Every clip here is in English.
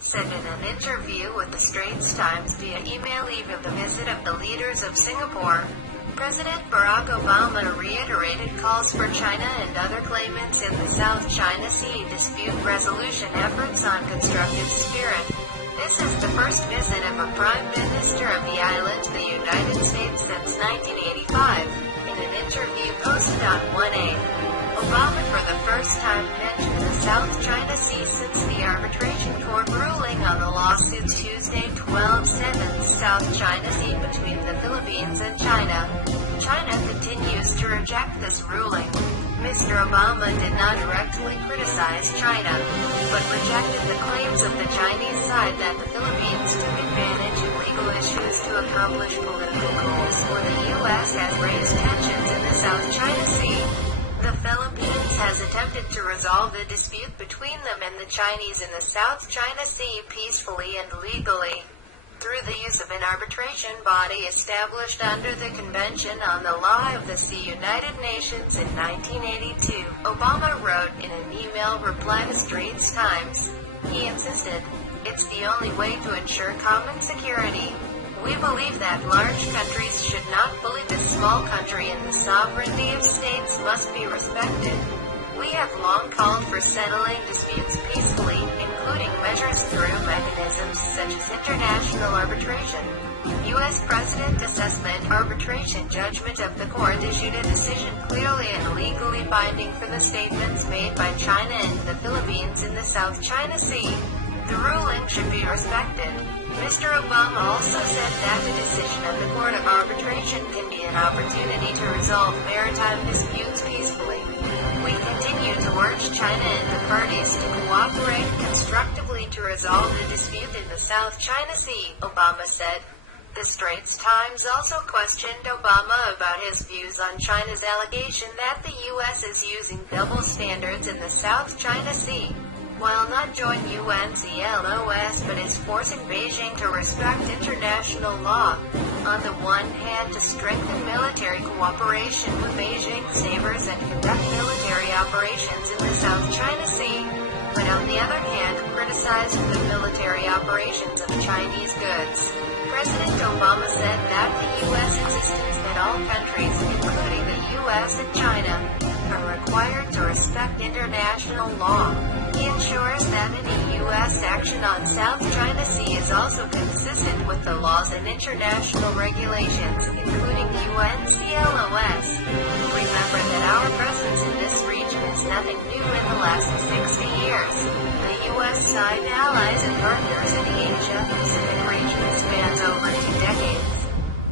said in an interview with the Straits Times via email eve of the visit of the leaders of Singapore. President Barack Obama reiterated calls for China and other claimants in the South China Sea dispute resolution efforts on constructive spirit. This is the first visit of a Prime Minister of the island to the United States since 1985. In an interview posted on 1A, Obama for the first time mentioned the South China Sea since the arbitration court ruling on the lawsuit Tuesday 12/7 South China Sea between the Philippines and China. China continues to reject this ruling. Mr. Obama did not directly criticize China, but rejected the claims of the Chinese side that the Philippines took advantage of legal issues to accomplish political goals, or the U.S. has raised tensions in the South China Sea. The Philippines has attempted to resolve the dispute between them and the Chinese in the South China Sea peacefully and legally, through the use of an arbitration body established under the Convention on the Law of the Sea United Nations in 1982, Obama wrote in an email reply to Straits Times. He insisted, "It's the only way to ensure common security. We believe that large countries should not bully the small country, and the sovereignty of states must be respected. We have long called for settling disputes peacefully, including measures through mechanisms such as international arbitration." U.S. President Assessment Arbitration Judgment of the Court issued a decision clearly and legally binding for the statements made by China and the Philippines in the South China Sea. The ruling should be respected. Mr. Obama also said that the decision of the Court of Arbitration can be an opportunity to resolve maritime disputes peacefully. We continue to urge China and the parties to cooperate constructively to resolve the dispute in the South China Sea, Obama said. The Straits Times also questioned Obama about his views on China's allegation that the U.S. is using double standards in the South China Sea. While not join UNCLOS but is forcing Beijing to respect international law. On the one hand, to strengthen military cooperation with Beijing's neighbors and conduct military operations in the South China Sea, but on the other hand, criticized the military operations of Chinese goods. President Obama said that the U.S. insistence that all countries, including the U.S. and China, are required to respect international law. He ensures that any U.S. action on South China Sea is also consistent with the laws and international regulations, including UNCLOS. Remember that our presence in this region is nothing new in the last 60 years. The U.S. signed allies and partners in the Asia-Pacific region spans over 2 decades,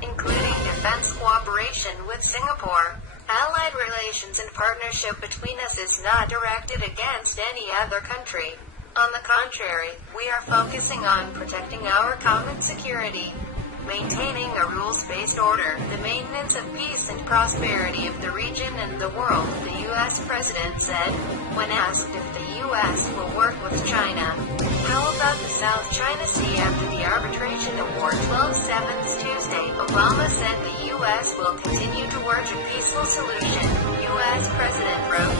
including defense cooperation with Singapore. Allied relations and partnership between us is not directed against any other country. On the contrary, we are focusing on protecting our common security, maintaining a rules-based order, the maintenance of peace and prosperity of the region and the world, the U.S. President said, when asked if the U.S. will work with China. How about the South China Sea after the arbitration award 12/7 Tuesday? Obama said the U.S. will continue to urge a peaceful solution. U.S. President wrote,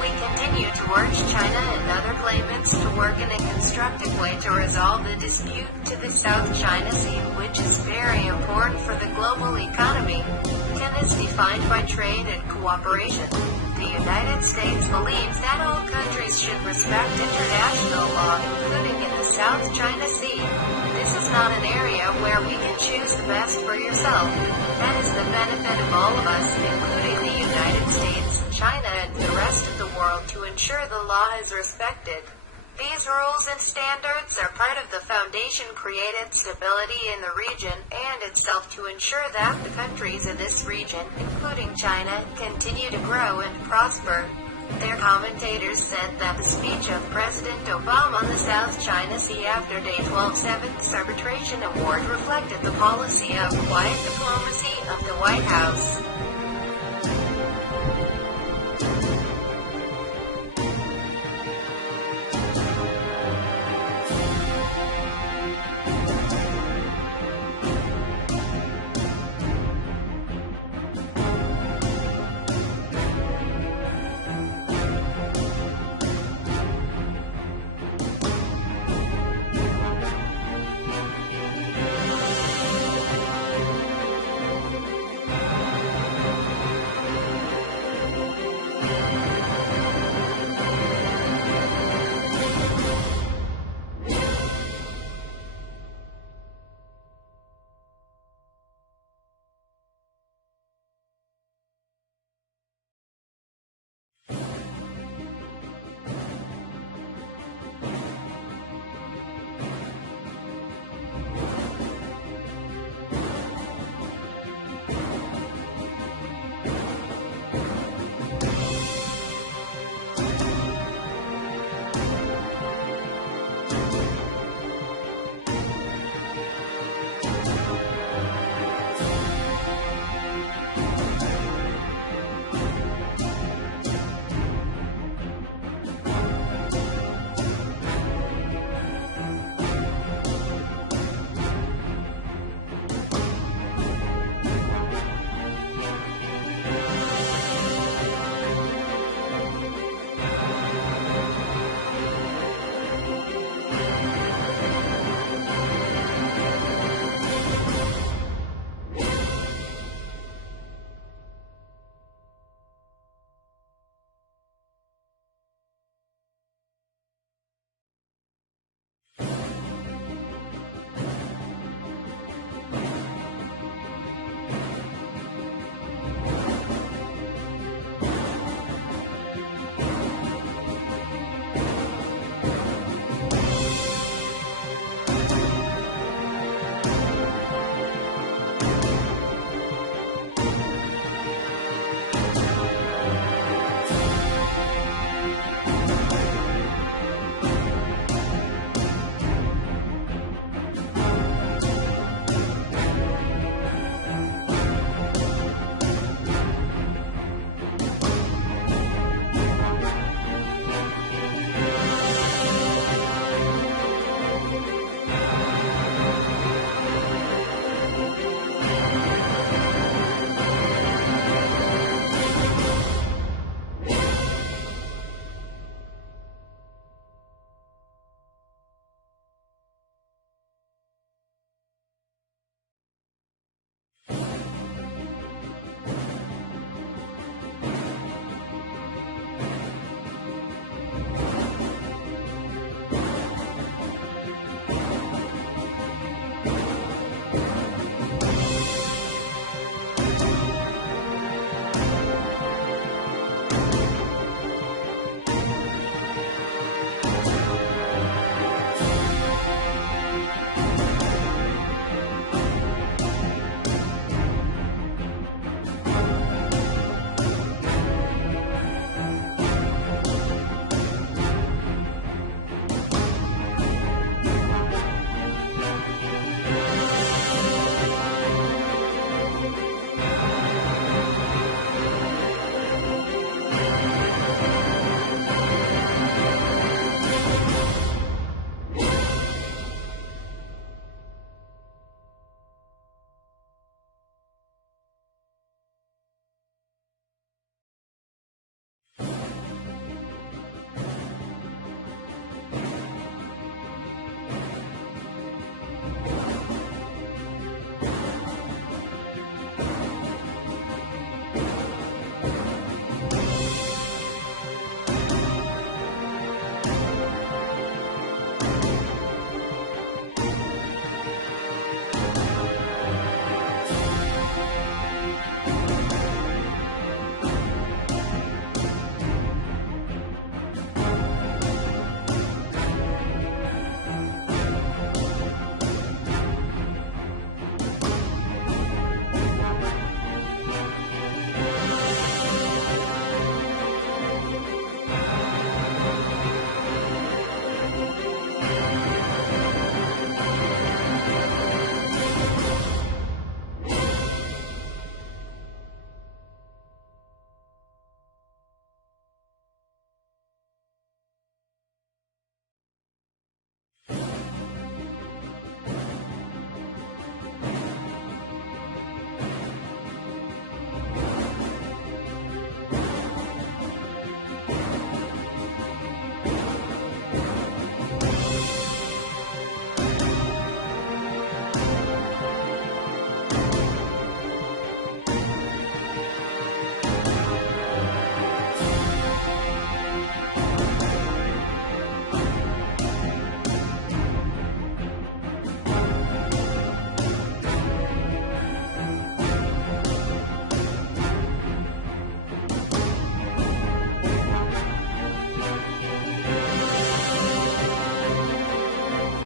"We continue to urge China and other claimants to work in a constructive way to resolve the dispute to the South China Sea, which is very important for the global economy. 10 is defined by trade and cooperation. The United States believes that all countries should respect international law, including in the South China Sea. This is not an area where we can choose the best for yourself. That is the benefit of all of us, including the United States, China, and the rest of the world, to ensure the law is respected. These rules and standards are part of the foundation created stability in the region and itself to ensure that the countries in this region, including China, continue to grow and prosper." Their commentators said that the speech of President Obama on the South China Sea after Day 12/7's arbitration award reflected the policy of quiet diplomacy of the White House.